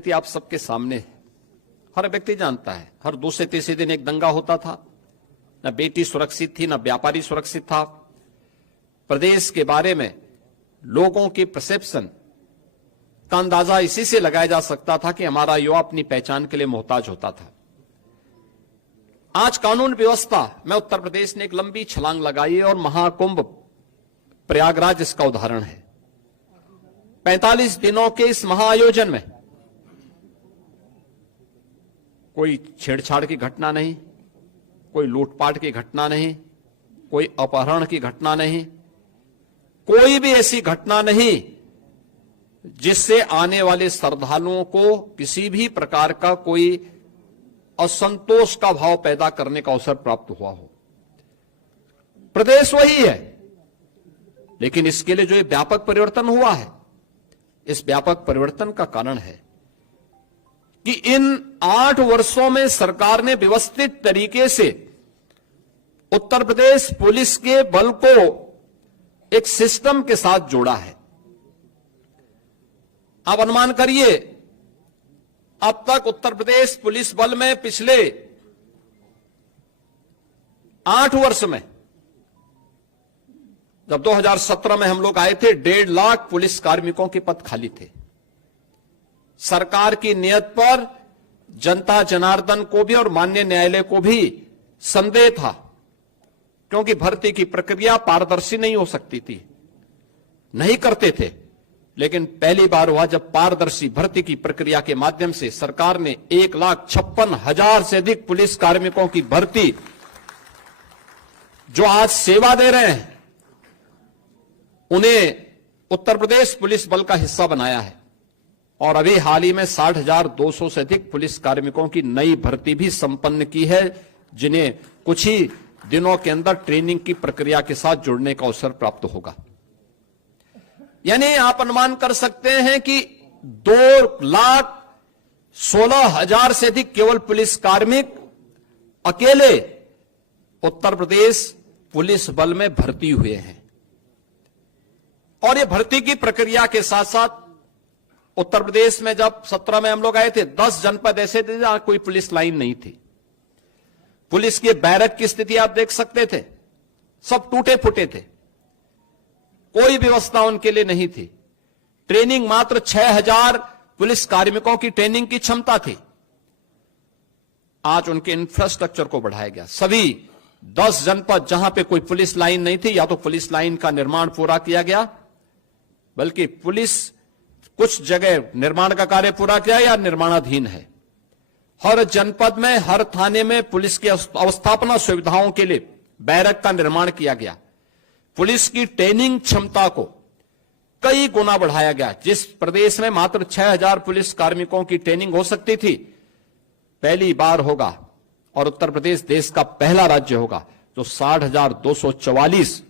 स्थिति आप सबके सामने है, हर व्यक्ति जानता है। हर दूसरे तीसरे दिन एक दंगा होता था, न बेटी सुरक्षित थी, न व्यापारी सुरक्षित था। प्रदेश के बारे में लोगों की परसेप्शन का अंदाजा इसी से लगाया जा सकता था कि हमारा युवा अपनी पहचान के लिए मोहताज होता था। आज कानून व्यवस्था में उत्तर प्रदेश ने एक लंबी छलांग लगाई है और महाकुंभ प्रयागराज इसका उदाहरण है। 45 दिनों के इस महाआयोजन में कोई छेड़छाड़ की घटना नहीं, कोई लूटपाट की घटना नहीं, कोई अपहरण की घटना नहीं, कोई भी ऐसी घटना नहीं जिससे आने वाले श्रद्धालुओं को किसी भी प्रकार का कोई असंतोष का भाव पैदा करने का अवसर प्राप्त हुआ हो। प्रदेश वही है, लेकिन इसके लिए जो ये व्यापक परिवर्तन हुआ है, इस व्यापक परिवर्तन का कारण है कि इन 8 वर्षों में सरकार ने व्यवस्थित तरीके से उत्तर प्रदेश पुलिस के बल को एक सिस्टम के साथ जोड़ा है। आप अनुमान करिए, अब तक उत्तर प्रदेश पुलिस बल में पिछले 8 वर्ष में, जब 2017 में हम लोग आए थे, 1.5 लाख पुलिस कार्मिकों के पद खाली थे। सरकार की नियत पर जनता जनार्दन को भी और माननीय न्यायालय को भी संदेह था, क्योंकि भर्ती की प्रक्रिया पारदर्शी नहीं हो सकती थी, नहीं करते थे। लेकिन पहली बार हुआ जब पारदर्शी भर्ती की प्रक्रिया के माध्यम से सरकार ने 1,56,000 से अधिक पुलिस कार्मिकों की भर्ती, जो आज सेवा दे रहे हैं, उन्हें उत्तर प्रदेश पुलिस बल का हिस्सा बनाया है। और अभी हाल ही में 60,200 से अधिक पुलिस कार्मिकों की नई भर्ती भी संपन्न की है, जिन्हें कुछ ही दिनों के अंदर ट्रेनिंग की प्रक्रिया के साथ जुड़ने का अवसर प्राप्त होगा। यानी आप अनुमान कर सकते हैं कि 2,16,000 से अधिक केवल पुलिस कार्मिक अकेले उत्तर प्रदेश पुलिस बल में भर्ती हुए हैं। और ये भर्ती की प्रक्रिया के साथ साथ उत्तर प्रदेश में जब 17 में हम लोग आए थे, 10 जनपद ऐसे थे जहां कोई पुलिस लाइन नहीं थी। पुलिस के बैरक की स्थिति आप देख सकते थे, सब टूटे फूटे थे, कोई व्यवस्था उनके लिए नहीं थी। ट्रेनिंग मात्र 6,000 पुलिस कार्मिकों की ट्रेनिंग की क्षमता थी। आज उनके इंफ्रास्ट्रक्चर को बढ़ाया गया। सभी 10 जनपद जहां पे कोई पुलिस लाइन नहीं थी, या तो पुलिस लाइन का निर्माण पूरा किया गया, बल्कि पुलिस कुछ जगह निर्माण का कार्य पूरा किया या निर्माणाधीन है। हर जनपद में, हर थाने में पुलिस की अवस्थापना सुविधाओं के लिए बैरक का निर्माण किया गया। पुलिस की ट्रेनिंग क्षमता को कई गुना बढ़ाया गया। जिस प्रदेश में मात्र 6,000 पुलिस कार्मिकों की ट्रेनिंग हो सकती थी, पहली बार होगा और उत्तर प्रदेश देश का पहला राज्य होगा जो 60,244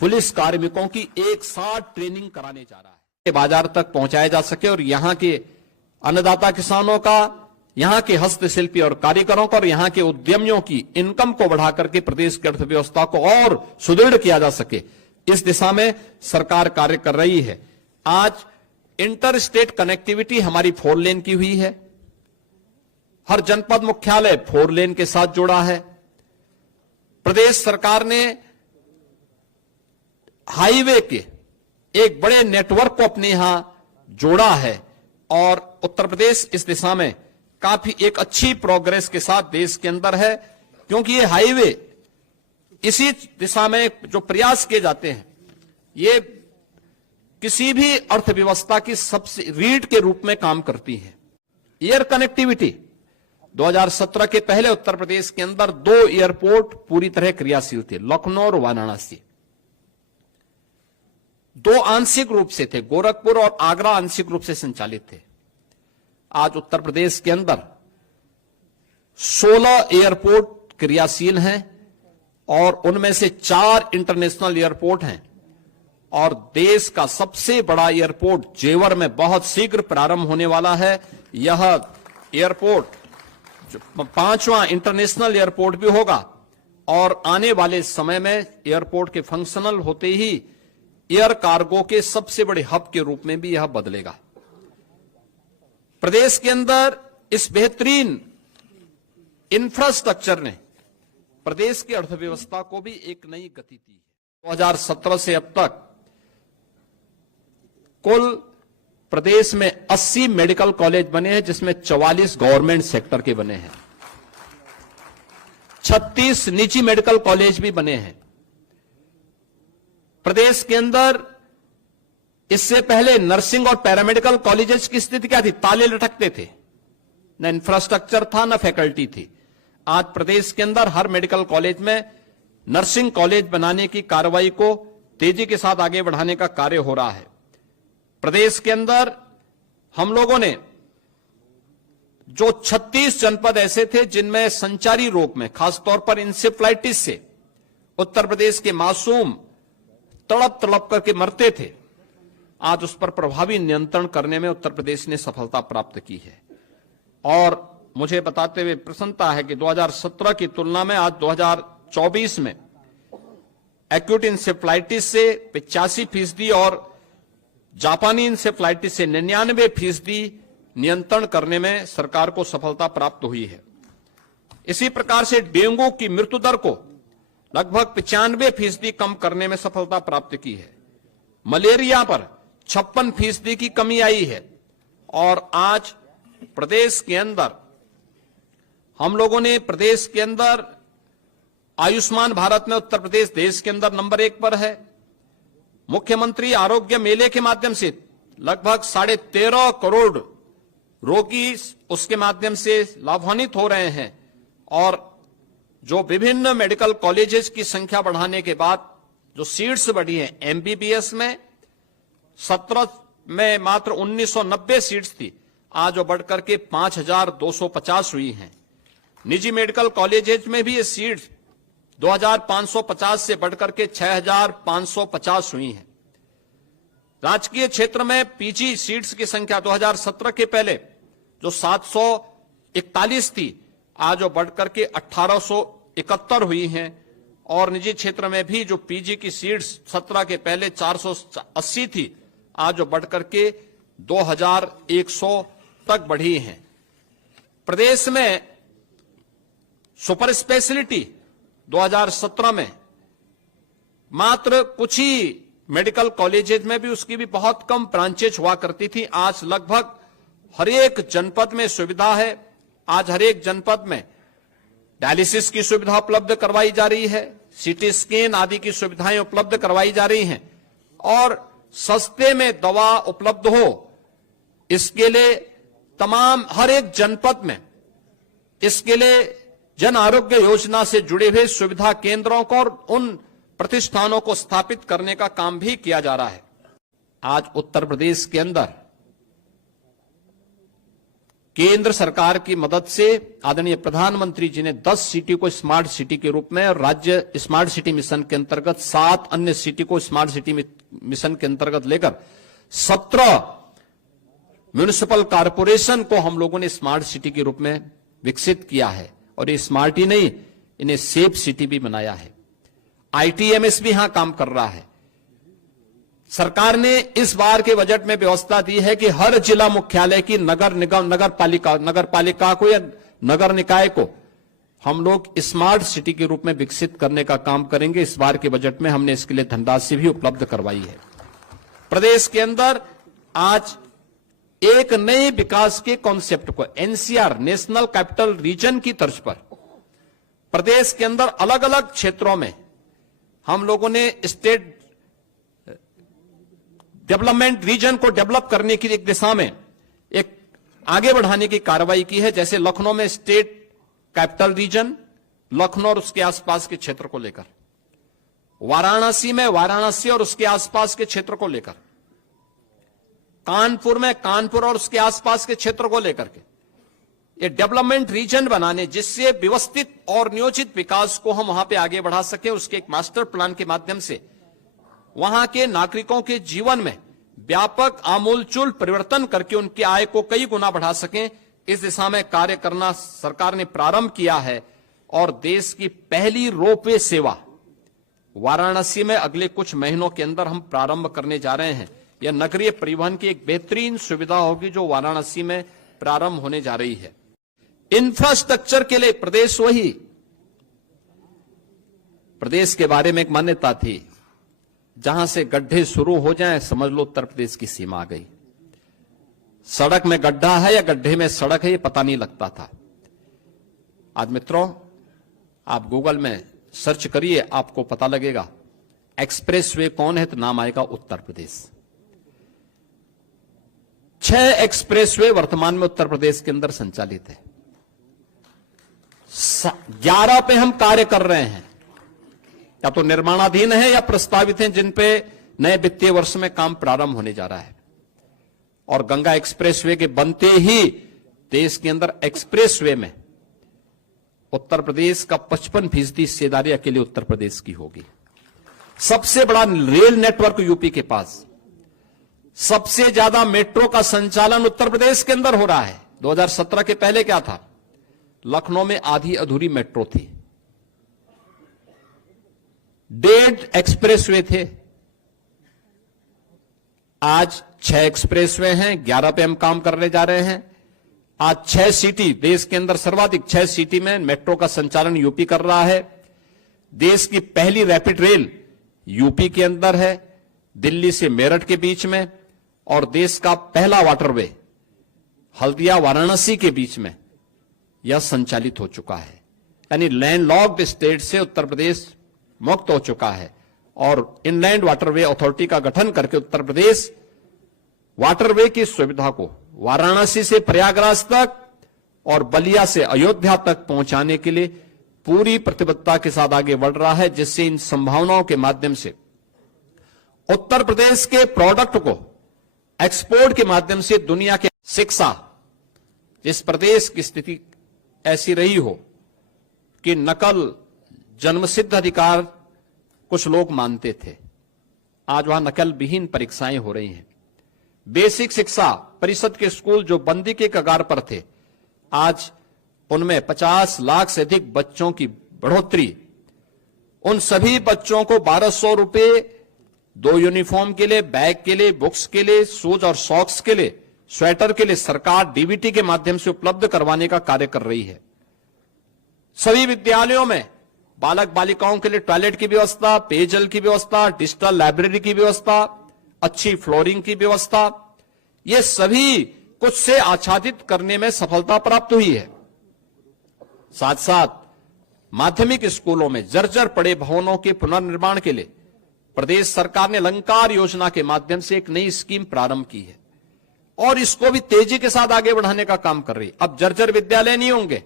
पुलिस कार्मिकों की एक साथ ट्रेनिंग कराने जा रहा है, बाजार तक पहुंचाया जा सके और यहां के अन्नदाता किसानों का, यहां के हस्तशिल्पी और कारीगरों का और यहां के उद्यमियों की इनकम को बढ़ाकर के प्रदेश की अर्थव्यवस्था को और सुदृढ़ किया जा सके, इस दिशा में सरकार कार्य कर रही है। आज इंटर स्टेट कनेक्टिविटी हमारी 4 लेन की हुई है। हर जनपद मुख्यालय 4 लेन के साथ जुड़ा है। प्रदेश सरकार ने हाईवे के एक बड़े नेटवर्क को अपने यहां जोड़ा है और उत्तर प्रदेश इस दिशा में काफी एक अच्छी प्रोग्रेस के साथ देश के अंदर है, क्योंकि ये हाईवे इसी दिशा में जो प्रयास किए जाते हैं, ये किसी भी अर्थव्यवस्था की सबसे रीढ़ के रूप में काम करती है। एयर कनेक्टिविटी 2017 के पहले उत्तर प्रदेश के अंदर 2 एयरपोर्ट पूरी तरह क्रियाशील थे, लखनऊ और वाराणसी। 2 आंशिक रूप से थे, गोरखपुर और आगरा आंशिक रूप से संचालित थे। आज उत्तर प्रदेश के अंदर 16 एयरपोर्ट क्रियाशील हैं और उनमें से 4 इंटरनेशनल एयरपोर्ट हैं। और देश का सबसे बड़ा एयरपोर्ट जेवर में बहुत शीघ्र प्रारंभ होने वाला है। यह एयरपोर्ट 5वां इंटरनेशनल एयरपोर्ट भी होगा और आने वाले समय में एयरपोर्ट के फंक्शनल होते ही एयर कार्गो के सबसे बड़े हब के रूप में भी यह बदलेगा। प्रदेश के अंदर इस बेहतरीन इंफ्रास्ट्रक्चर ने प्रदेश की अर्थव्यवस्था को भी एक नई गति दी है। 2017 से अब तक कुल प्रदेश में 80 मेडिकल कॉलेज बने हैं, जिसमें 44 गवर्नमेंट सेक्टर के बने हैं। 36 निजी मेडिकल कॉलेज भी बने हैं। प्रदेश के अंदर इससे पहले नर्सिंग और पैरामेडिकल कॉलेजेस की स्थिति क्या थी? ताले लटकते थे, न इंफ्रास्ट्रक्चर था न फैकल्टी थी। आज प्रदेश के अंदर हर मेडिकल कॉलेज में नर्सिंग कॉलेज बनाने की कार्रवाई को तेजी के साथ आगे बढ़ाने का कार्य हो रहा है। प्रदेश के अंदर हम लोगों ने जो 36 जनपद ऐसे थे जिनमें संचारी रोग में खासतौर पर इंसेफ्लाइटिस से उत्तर प्रदेश के मासूम तड़प तड़प करके मरते थे, आज उस पर प्रभावी नियंत्रण करने में उत्तर प्रदेश ने सफलता प्राप्त की है। और मुझे बताते हुए प्रसन्नता है कि 2017 की तुलना में आज 2024 में एक्यूट इंसेफ्लाइटिस से 85% और जापानी इंसेफ्लाइटिस से 99% नियंत्रण करने में सरकार को सफलता प्राप्त हुई है। इसी प्रकार से डेंगू की मृत्यु दर को लगभग 95% कम करने में सफलता प्राप्त की है। मलेरिया पर 56% की कमी आई है। और आज प्रदेश के अंदर हम लोगों ने प्रदेश के अंदर आयुष्मान भारत में उत्तर प्रदेश देश के अंदर नंबर 1 पर है। मुख्यमंत्री आरोग्य मेले के माध्यम से लगभग 13.5 करोड़ रोगी उसके माध्यम से लाभान्वित हो रहे हैं। और जो विभिन्न मेडिकल कॉलेजेस की संख्या बढ़ाने के बाद जो सीट्स बढ़ी हैं, एमबीबीएस में 17 में मात्र 1990 सीट्स थी, आज वो बढ़कर के 5250 हुई हैं। निजी मेडिकल कॉलेजेस में भी ये सीट्स 2550 से बढ़कर के 6550 हुई हैं। राजकीय क्षेत्र में पीजी सीट्स की संख्या 2017 के पहले जो 741 थी, आज वो बढ़कर के 1871 हुई हैं। और निजी क्षेत्र में भी जो पीजी की सीट्स 17 के पहले 480 थी, आज वो बढ़कर के 2100 तक बढ़ी हैं। प्रदेश में सुपर स्पेशलिटी 2017 में मात्र कुछ ही मेडिकल कॉलेजेस में भी उसकी भी बहुत कम ब्रांचेज हुआ करती थी। आज लगभग हर एक जनपद में सुविधा है। आज हर एक जनपद में डायलिसिस की सुविधा उपलब्ध करवाई जा रही है, सीटी स्कैन आदि की सुविधाएं उपलब्ध करवाई जा रही हैं। और सस्ते में दवा उपलब्ध हो, इसके लिए तमाम हर एक जनपद में इसके लिए जन आरोग्य योजना से जुड़े हुए सुविधा केंद्रों को और उन प्रतिष्ठानों को स्थापित करने का काम भी किया जा रहा है। आज उत्तर प्रदेश के अंदर केंद्र सरकार की मदद से आदरणीय प्रधानमंत्री जी ने 10 सिटी को स्मार्ट सिटी के रूप में और राज्य स्मार्ट सिटी मिशन के अंतर्गत 7 अन्य सिटी को स्मार्ट सिटी मिशन के अंतर्गत लेकर 17 म्युनिसिपल कॉरपोरेशन को हम लोगों ने स्मार्ट सिटी के रूप में विकसित किया है। और ये स्मार्ट ही नहीं, इन्हें सेफ सिटी भी बनाया है। आईटीएमएस भी यहां काम कर रहा है। सरकार ने इस बार के बजट में व्यवस्था दी है कि हर जिला मुख्यालय की नगर निगम नगर पालिका को या नगर निकाय को हम लोग स्मार्ट सिटी के रूप में विकसित करने का काम करेंगे। इस बार के बजट में हमने इसके लिए धनराशि भी उपलब्ध करवाई है। प्रदेश के अंदर आज एक नए विकास के कॉन्सेप्ट को एनसीआर नेशनल कैपिटल रीजन की तर्ज पर प्रदेश के अंदर अलग अलग क्षेत्रों में हम लोगों ने स्टेट डेवलपमेंट रीजन को डेवलप करने की एक दिशा में एक आगे बढ़ाने की कार्रवाई की है। जैसे लखनऊ में स्टेट कैपिटल रीजन, लखनऊ और उसके आसपास के क्षेत्र को लेकर, वाराणसी में वाराणसी और उसके आसपास के क्षेत्र को लेकर, कानपुर में कानपुर और उसके आसपास के क्षेत्र को लेकर के ये डेवलपमेंट रीजन बनाने, जिससे व्यवस्थित और नियोजित विकास को हम वहां पे आगे बढ़ा सके। उसके एक मास्टर प्लान के माध्यम से वहां के नागरिकों के जीवन में व्यापक आमूलचूल परिवर्तन करके उनकी आय को कई गुना बढ़ा सकें, इस दिशा में कार्य करना सरकार ने प्रारंभ किया है। और देश की पहली रोपवे सेवा वाराणसी में अगले कुछ महीनों के अंदर हम प्रारंभ करने जा रहे हैं। यह नगरीय परिवहन की एक बेहतरीन सुविधा होगी जो वाराणसी में प्रारंभ होने जा रही है। इंफ्रास्ट्रक्चर के लिए प्रदेश वही, प्रदेश के बारे में एक मान्यता थी, जहां से गड्ढे शुरू हो जाएं समझ लो उत्तर प्रदेश की सीमा आ गई। सड़क में गड्ढा है या गड्ढे में सड़क है ये पता नहीं लगता था। आज मित्रों, आप गूगल में सर्च करिए, आपको पता लगेगा एक्सप्रेसवे कौन है, तो नाम आएगा उत्तर प्रदेश। 6 एक्सप्रेसवे वर्तमान में उत्तर प्रदेश के अंदर संचालित है। 11 पे हम कार्य कर रहे हैं, या तो निर्माणाधीन है या प्रस्तावित हैं, जिन पे नए वित्तीय वर्ष में काम प्रारंभ होने जा रहा है। और गंगा एक्सप्रेसवे के बनते ही देश के अंदर एक्सप्रेसवे में उत्तर प्रदेश का 55% हिस्सेदारी अकेले उत्तर प्रदेश की होगी। सबसे बड़ा रेल नेटवर्क यूपी के पास, सबसे ज्यादा मेट्रो का संचालन उत्तर प्रदेश के अंदर हो रहा है। 2017 के पहले क्या था? लखनऊ में आधी अधूरी मेट्रो थी, 1.5 एक्सप्रेसवे थे। आज 6 एक्सप्रेसवे हैं, 11 पे हम काम करने जा रहे हैं। आज 6 सिटी, देश के अंदर सर्वाधिक 6 सिटी में मेट्रो का संचालन यूपी कर रहा है। देश की पहली रैपिड रेल यूपी के अंदर है, दिल्ली से मेरठ के बीच में। और देश का पहला वाटरवे हल्दिया वाराणसी के बीच में यह संचालित हो चुका है। यानी लैंडलॉक्ड स्टेट से उत्तर प्रदेश मुक्त हो चुका है। और इनलैंड वाटरवे अथॉरिटी का गठन करके उत्तर प्रदेश वाटरवे की सुविधा को वाराणसी से प्रयागराज तक और बलिया से अयोध्या तक पहुंचाने के लिए पूरी प्रतिबद्धता के साथ आगे बढ़ रहा है, जिससे इन संभावनाओं के माध्यम से उत्तर प्रदेश के प्रोडक्ट को एक्सपोर्ट के माध्यम से दुनिया के शिक्षा, जिस प्रदेश की स्थिति ऐसी रही हो कि नकल जन्मसिद्ध अधिकार कुछ लोग मानते थे, आज वहां नकल विहीन परीक्षाएं हो रही हैं। बेसिक शिक्षा परिषद के स्कूल जो बंदी के कगार पर थे, आज उनमें 50 लाख से अधिक बच्चों की बढ़ोतरी। उन सभी बच्चों को 1200 रुपए 2 यूनिफॉर्म के लिए, बैग के लिए, बुक्स के लिए, शूज और सॉक्स के लिए, स्वेटर के लिए सरकार डीबीटी के माध्यम से उपलब्ध करवाने का कार्य कर रही है। सभी विद्यालयों में बालक बालिकाओं के लिए टॉयलेट की व्यवस्था, पेयजल की व्यवस्था, डिजिटल लाइब्रेरी की व्यवस्था, अच्छी फ्लोरिंग की व्यवस्था, ये सभी कुछ से आच्छादित करने में सफलता प्राप्त हुई है। साथ साथ माध्यमिक स्कूलों में जर्जर पड़े भवनों के पुनर्निर्माण के लिए प्रदेश सरकार ने अलंकार योजना के माध्यम से एक नई स्कीम प्रारंभ की है और इसको भी तेजी के साथ आगे बढ़ाने का काम कर रही है। अब जर्जर विद्यालय नहीं होंगे।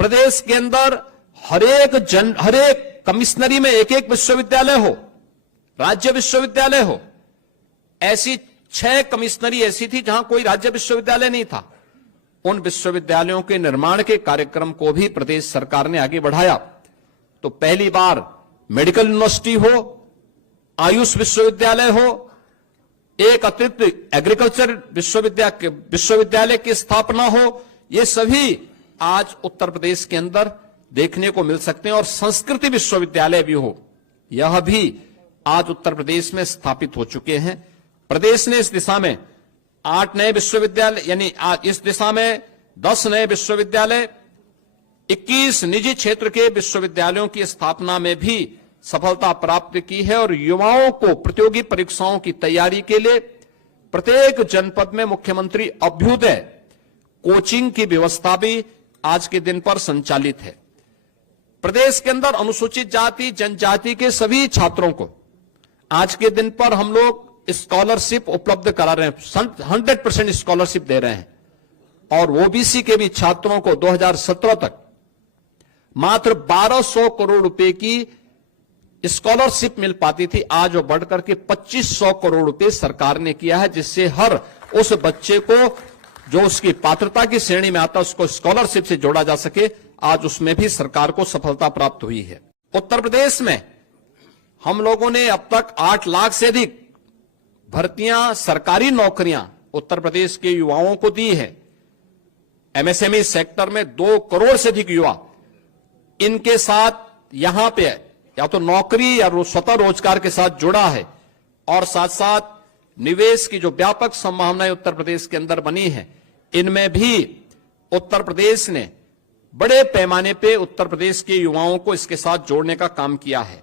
प्रदेश के अंदर हर एक कमिश्नरी में एक विश्वविद्यालय हो, राज्य विश्वविद्यालय हो। ऐसी 6 कमिश्नरी ऐसी थी जहां कोई राज्य विश्वविद्यालय नहीं था। उन विश्वविद्यालयों के निर्माण के कार्यक्रम को भी प्रदेश सरकार ने आगे बढ़ाया। तो पहली बार मेडिकल यूनिवर्सिटी हो, आयुष विश्वविद्यालय हो, एक अतिरिक्त एग्रीकल्चर विश्वविद्यालय की स्थापना हो, ये सभी आज उत्तर प्रदेश के अंदर देखने को मिल सकते हैं। और संस्कृति विश्वविद्यालय भी हो, यह भी आज उत्तर प्रदेश में स्थापित हो चुके हैं। प्रदेश ने इस दिशा में 8 नए विश्वविद्यालय, यानी इस दिशा में 10 नए विश्वविद्यालय, 21 निजी क्षेत्र के विश्वविद्यालयों की स्थापना में भी सफलता प्राप्त की है। और युवाओं को प्रतियोगी परीक्षाओं की तैयारी के लिए प्रत्येक जनपद में मुख्यमंत्री अभ्युदय कोचिंग की व्यवस्था भी आज के दिन पर संचालित है। प्रदेश के अंदर अनुसूचित जाति जनजाति के सभी छात्रों को आज के दिन पर हम लोग स्कॉलरशिप उपलब्ध करा रहे हैं, 100% स्कॉलरशिप दे रहे हैं। और ओबीसी के भी छात्रों को 2017 तक मात्र 1200 करोड़ रुपए की स्कॉलरशिप मिल पाती थी, आज वो बढ़कर के 2500 करोड़ रुपए सरकार ने किया है, जिससे हर उस बच्चे को जो उसकी पात्रता की श्रेणी में आता है उसको स्कॉलरशिप से जोड़ा जा सके। आज उसमें भी सरकार को सफलता प्राप्त हुई है। उत्तर प्रदेश में हम लोगों ने अब तक 8 लाख से अधिक भर्तियां, सरकारी नौकरियां उत्तर प्रदेश के युवाओं को दी है। एमएसएमई सेक्टर में 2 करोड़ से अधिक युवा इनके साथ यहां पे या तो नौकरी या स्वतः रोजगार के साथ जुड़ा है। और साथ साथ निवेश की जो व्यापक संभावनाएं उत्तर प्रदेश के अंदर बनी है, इनमें भी उत्तर प्रदेश ने बड़े पैमाने पे उत्तर प्रदेश के युवाओं को इसके साथ जोड़ने का काम किया है।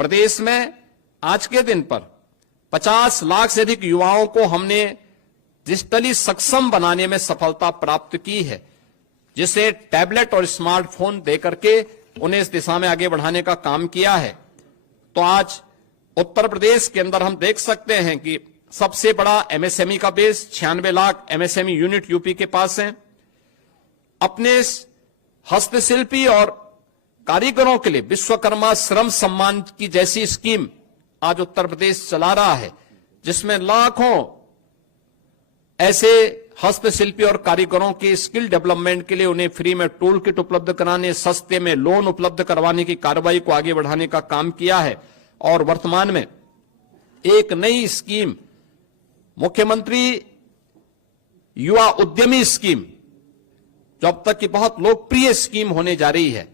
प्रदेश में आज के दिन पर 50 लाख से अधिक युवाओं को हमने डिजिटली सक्षम बनाने में सफलता प्राप्त की है, जिसे टैबलेट और स्मार्टफोन देकर के उन्हें इस दिशा में आगे बढ़ाने का काम किया है। तो आज उत्तर प्रदेश के अंदर हम देख सकते हैं कि सबसे बड़ा एमएसएमई का base 96 lakh MSME unit UP के पास है। अपने हस्तशिल्पी और कारीगरों के लिए विश्वकर्मा श्रम सम्मान की जैसी स्कीम आज उत्तर प्रदेश चला रहा है, जिसमें लाखों ऐसे हस्तशिल्पी और कारीगरों के स्किल डेवलपमेंट के लिए उन्हें फ्री में टूल किट उपलब्ध कराने, सस्ते में लोन उपलब्ध करवाने की कार्रवाई को आगे बढ़ाने का काम किया है। और वर्तमान में एक नई स्कीम मुख्यमंत्री युवा उद्यमी स्कीम, जो अब तक की बहुत लोकप्रिय स्कीम होने जा रही है,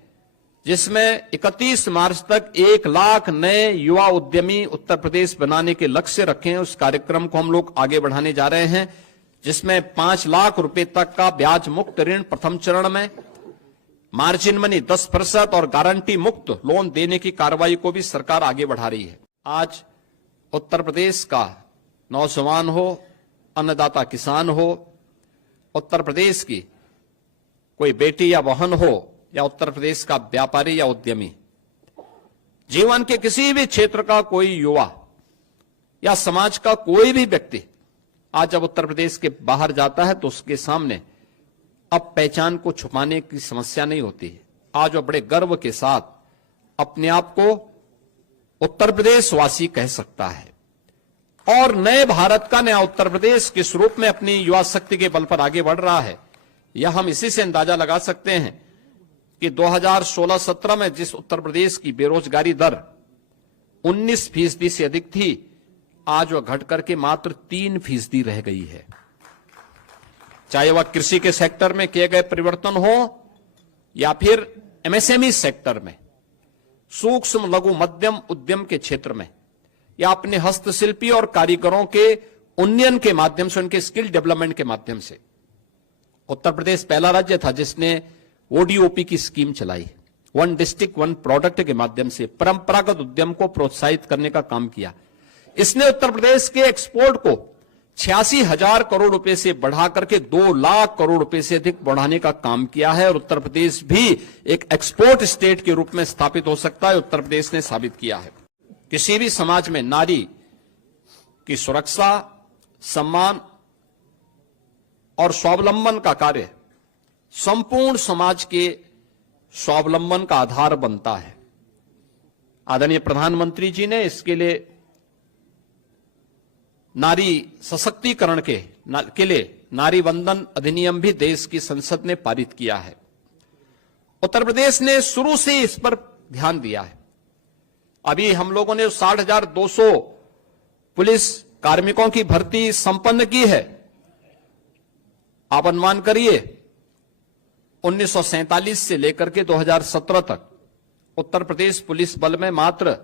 जिसमें 31 मार्च तक 1 लाख नए युवा उद्यमी उत्तर प्रदेश बनाने के लक्ष्य रखे हैं। उस कार्यक्रम को हम लोग आगे बढ़ाने जा रहे हैं, जिसमें 5 लाख रुपए तक का ब्याज मुक्त ऋण प्रथम चरण में, मार्जिन मनी 10% और गारंटी मुक्त लोन देने की कार्रवाई को भी सरकार आगे बढ़ा रही है। आज उत्तर प्रदेश का नौजवान हो, अन्नदाता किसान हो, उत्तर प्रदेश की कोई बेटी या बहन हो, या उत्तर प्रदेश का व्यापारी या उद्यमी, जीवन के किसी भी क्षेत्र का कोई युवा या समाज का कोई भी व्यक्ति आज जब उत्तर प्रदेश के बाहर जाता है तो उसके सामने अब पहचान को छुपाने की समस्या नहीं होती है। आज वो बड़े गर्व के साथ अपने आप को उत्तर प्रदेश वासी कह सकता है और नए भारत का, नया उत्तर प्रदेश किस रूप में अपनी युवा शक्ति के बल पर आगे बढ़ रहा है, यह हम इसी से अंदाजा लगा सकते हैं कि 2016-17 में जिस उत्तर प्रदेश की बेरोजगारी दर 19% से अधिक थी, आज वह घट करके मात्र 3% रह गई है। चाहे वह कृषि के सेक्टर में किए गए परिवर्तन हो या फिर एमएसएमई सेक्टर में, सूक्ष्म लघु मध्यम उद्यम के क्षेत्र में, या अपने हस्तशिल्पी और कारीगरों के उन्नयन के माध्यम से, उनके स्किल डेवलपमेंट के माध्यम से उत्तर प्रदेश पहला राज्य था जिसने ओडीओपी की स्कीम चलाई, वन डिस्ट्रिक्ट वन प्रोडक्ट के माध्यम से परंपरागत उद्यम को प्रोत्साहित करने का काम किया। इसने उत्तर प्रदेश के एक्सपोर्ट को 86,000 करोड़ रुपए से बढ़ा करके 2 लाख करोड़ रुपए से अधिक बढ़ाने का काम किया है और उत्तर प्रदेश भी एक एक्सपोर्ट स्टेट के रूप में स्थापित हो सकता है, उत्तर प्रदेश ने साबित किया है। किसी भी समाज में नारी की सुरक्षा, सम्मान और स्वावलंबन का कार्य संपूर्ण समाज के स्वावलंबन का आधार बनता है। आदरणीय प्रधानमंत्री जी ने इसके लिए नारी सशक्तिकरण के लिए नारी वंदन अधिनियम भी देश की संसद ने पारित किया है। उत्तर प्रदेश ने शुरू से इस पर ध्यान दिया है। अभी हम लोगों ने 60,200 पुलिस कार्मिकों की भर्ती संपन्न की है। आप अनुमान करिए 1947 से लेकर के 2017 तक उत्तर प्रदेश पुलिस बल में मात्र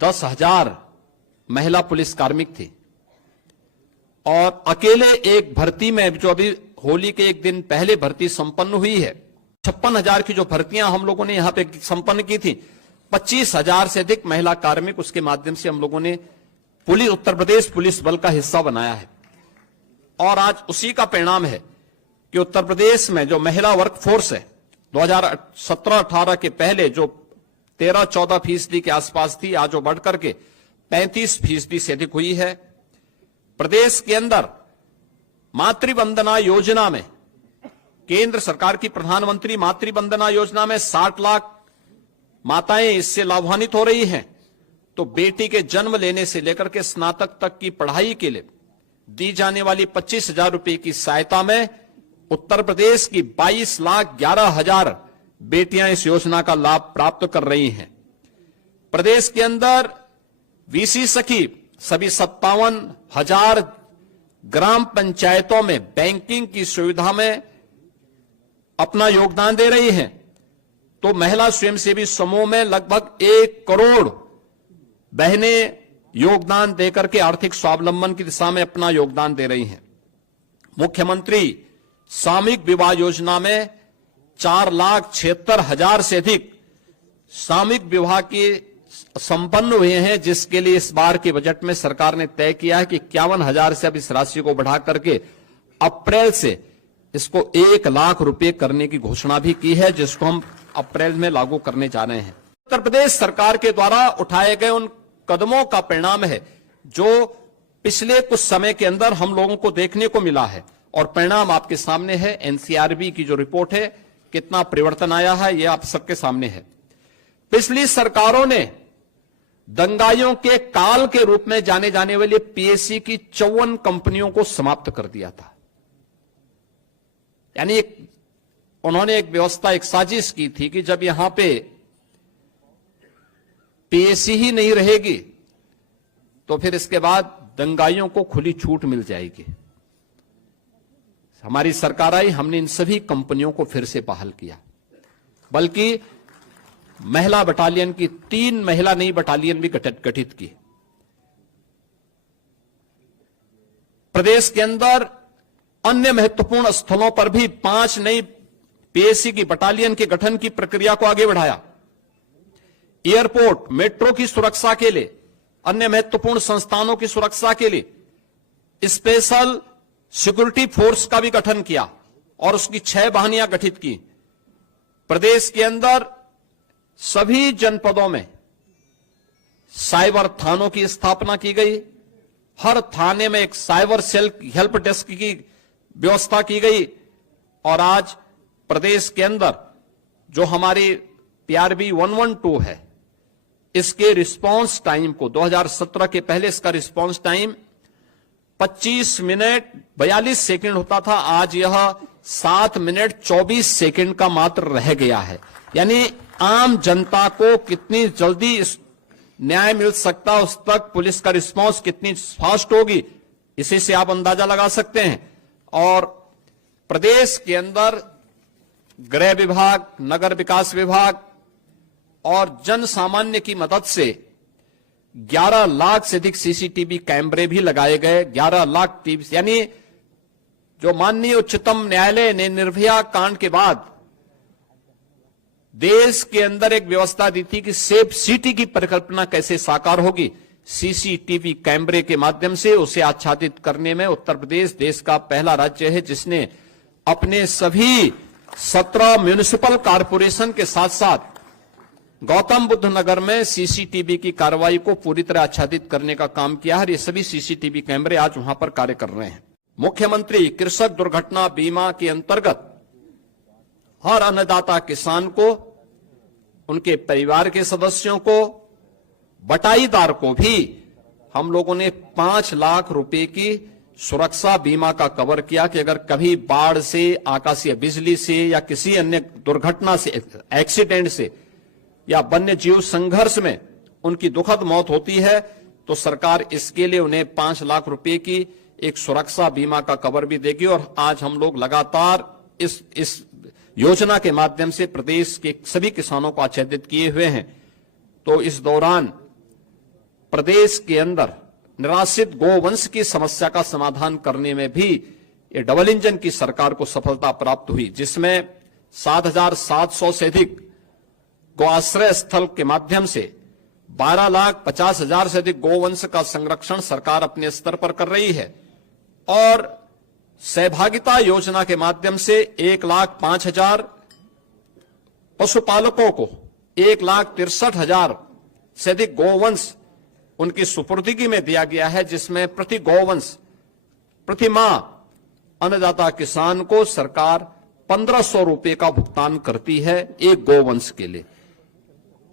10,000 महिला पुलिस कार्मिक थी और अकेले एक भर्ती में जो अभी होली के एक दिन पहले भर्ती संपन्न हुई है, 56,000 की जो भर्तियां हम लोगों ने यहां पे संपन्न की थी, 25,000 से अधिक महिला कार्मिक उसके माध्यम से हम लोगों ने उत्तर प्रदेश पुलिस बल का हिस्सा बनाया है। और आज उसी का परिणाम है कि उत्तर प्रदेश में जो महिला वर्कफोर्स है 2017-18 के पहले जो 13-14% के आसपास थी, आज वो बढ़कर के 35% से अधिक हुई है। प्रदेश के अंदर मातृवंदना योजना में, केंद्र सरकार की प्रधानमंत्री मातृवंदना योजना में 60 लाख माताएं इससे लाभान्वित हो रही हैं। तो बेटी के जन्म लेने से लेकर के स्नातक तक की पढ़ाई के लिए दी जाने वाली 25,000 रुपए की सहायता में उत्तर प्रदेश की 22,11,000 बेटियां इस योजना का लाभ प्राप्त कर रही हैं। प्रदेश के अंदर वीसी सखी सभी 57,000 ग्राम पंचायतों में बैंकिंग की सुविधा में अपना योगदान दे रही हैं। तो महिला स्वयंसेवी समूह में लगभग 1 करोड़ बहनें योगदान देकर के आर्थिक स्वावलंबन की दिशा में अपना योगदान दे रही हैं। मुख्यमंत्री सामूहिक विवाह योजना में 4,76,000 से अधिक सामूहिक विवाह के संपन्न हुए हैं, जिसके लिए इस बार के बजट में सरकार ने तय किया है कि 51,000 से अब इस राशि को बढ़ा करके अप्रैल से इसको 1,00,000 रुपए करने की घोषणा भी की है, जिसको हम अप्रैल में लागू करने जा रहे हैं। उत्तर प्रदेश सरकार के द्वारा उठाए गए उन कदमों का परिणाम है जो पिछले कुछ समय के अंदर हम लोगों को देखने को मिला है, और परिणाम आपके सामने है। एनसीआरबी की जो रिपोर्ट है, कितना परिवर्तन आया है, यह आप सबके सामने है। पिछली सरकारों ने दंगाइयों के काल के रूप में जाने जाने वाली पीएससी की 54 कंपनियों को समाप्त कर दिया था। यानी उन्होंने एक व्यवस्था, एक साजिश की थी कि जब यहां पे पीएससी ही नहीं रहेगी तो फिर इसके बाद दंगाइयों को खुली छूट मिल जाएगी। हमारी सरकार आई, हमने इन सभी कंपनियों को फिर से बहाल किया, बल्कि महिला बटालियन की 3 महिला नई बटालियन भी गठित की। प्रदेश के अंदर अन्य महत्वपूर्ण स्थलों पर भी 5 नई पीएससी की बटालियन के गठन की प्रक्रिया को आगे बढ़ाया। एयरपोर्ट, मेट्रो की सुरक्षा के लिए, अन्य महत्वपूर्ण संस्थानों की सुरक्षा के लिए स्पेशल सिक्योरिटी फोर्स का भी गठन किया और उसकी 6 वाहिनियां गठित की। प्रदेश के अंदर सभी जनपदों में साइबर थानों की स्थापना की गई। हर थाने में एक साइबर सेल हेल्प डेस्क की व्यवस्था की गई, और आज प्रदेश के अंदर जो हमारी पीआरबी 112 है, इसके रिस्पांस टाइम को 2017 के पहले इसका रिस्पांस टाइम 25 मिनट 42 सेकंड होता था, आज यह 7 मिनट 24 सेकंड का मात्र रह गया है। यानी आम जनता को कितनी जल्दी न्याय मिल सकता है, उस तक पुलिस का रिस्पांस कितनी फास्ट होगी, इसी से आप अंदाजा लगा सकते हैं। और प्रदेश के अंदर गृह विभाग, नगर विकास विभाग और जन सामान्य की मदद से 11 लाख से अधिक सीसीटीवी कैमरे भी लगाए गए। 11 लाख टीवी, यानी जो माननीय उच्चतम न्यायालय ने निर्भया कांड के बाद देश के अंदर एक व्यवस्था दी थी कि सेफ सिटी की परिकल्पना कैसे साकार होगी, सीसीटीवी कैमरे के माध्यम से उसे आच्छादित करने में उत्तर प्रदेश देश का पहला राज्य है जिसने अपने सभी 17 म्युनिसिपल कॉरपोरेशन के साथ साथ गौतम बुद्ध नगर में सीसीटीवी की कार्रवाई को पूरी तरह आच्छादित करने का काम किया है। ये सभी सीसीटीवी कैमरे आज वहां पर कार्य कर रहे हैं। मुख्यमंत्री कृषक दुर्घटना बीमा के अंतर्गत हर अन्नदाता किसान को, उनके परिवार के सदस्यों को, बटाईदार को भी हम लोगों ने 5 लाख रुपए की सुरक्षा बीमा का कवर किया कि अगर कभी बाढ़ से, आकाशीय बिजली से या किसी अन्य दुर्घटना से, एक्सीडेंट से या वन्य जीव संघर्ष में उनकी दुखद मौत होती है तो सरकार इसके लिए उन्हें 5 लाख रुपए की एक सुरक्षा बीमा का कवर भी देगी। और आज हम लोग लगातार इस योजना के माध्यम से प्रदेश के सभी किसानों को आच्छादित किए हुए हैं। तो इस दौरान प्रदेश के अंदर निराश्रित गोवंश की समस्या का समाधान करने में भी ये डबल इंजन की सरकार को सफलता प्राप्त हुई, जिसमें 7,700 से अधिक गौआश्रय स्थल के माध्यम से 12,50,000 से अधिक गोवंश का संरक्षण सरकार अपने स्तर पर कर रही है। और सहभागिता योजना के माध्यम से 1,05,000 पशुपालकों को 1,63,000 से अधिक गोवंश उनकी सुपुर्दगी में दिया गया है, जिसमें प्रति गोवंश प्रति माह अन्नदाता किसान को सरकार 1,500 रुपए का भुगतान करती है एक गोवंश के लिए।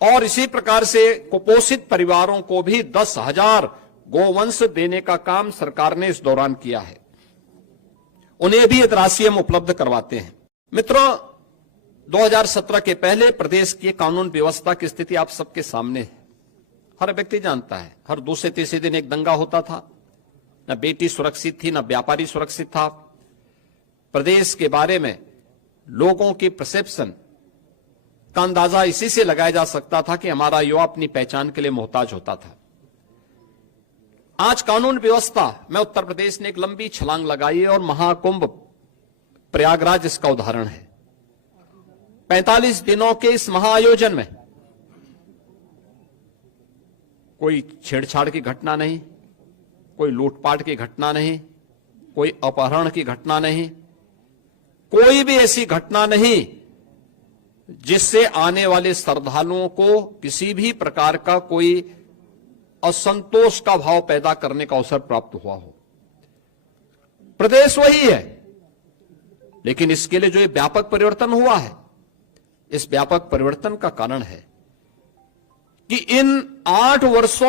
और इसी प्रकार से कुपोषित परिवारों को भी 10,000 गोवंश देने का काम सरकार ने इस दौरान किया है। उन्हें भी राशि हम उपलब्ध करवाते हैं। मित्रों, 2017 के पहले प्रदेश की कानून व्यवस्था की स्थिति आप सबके सामने है। हर व्यक्ति जानता है, हर दूसरे तीसरे दिन एक दंगा होता था, न बेटी सुरक्षित थी, न व्यापारी सुरक्षित था। प्रदेश के बारे में लोगों की परसेप्शन का अंदाजा इसी से लगाया जा सकता था कि हमारा युवा अपनी पहचान के लिए मोहताज होता था। आज कानून व्यवस्था में उत्तर प्रदेश ने एक लंबी छलांग लगाई है और महाकुंभ प्रयागराज इसका उदाहरण है। 45 दिनों के इस महाआयोजन में कोई छेड़छाड़ की घटना नहीं, कोई लूटपाट की घटना नहीं, कोई अपहरण की घटना नहीं, कोई भी ऐसी घटना नहीं जिससे आने वाले श्रद्धालुओं को किसी भी प्रकार का कोई असंतोष का भाव पैदा करने का अवसर प्राप्त हुआ हो। प्रदेश वही है, लेकिन इसके लिए जो ये व्यापक परिवर्तन हुआ है, इस व्यापक परिवर्तन का कारण है कि इन 8 वर्षों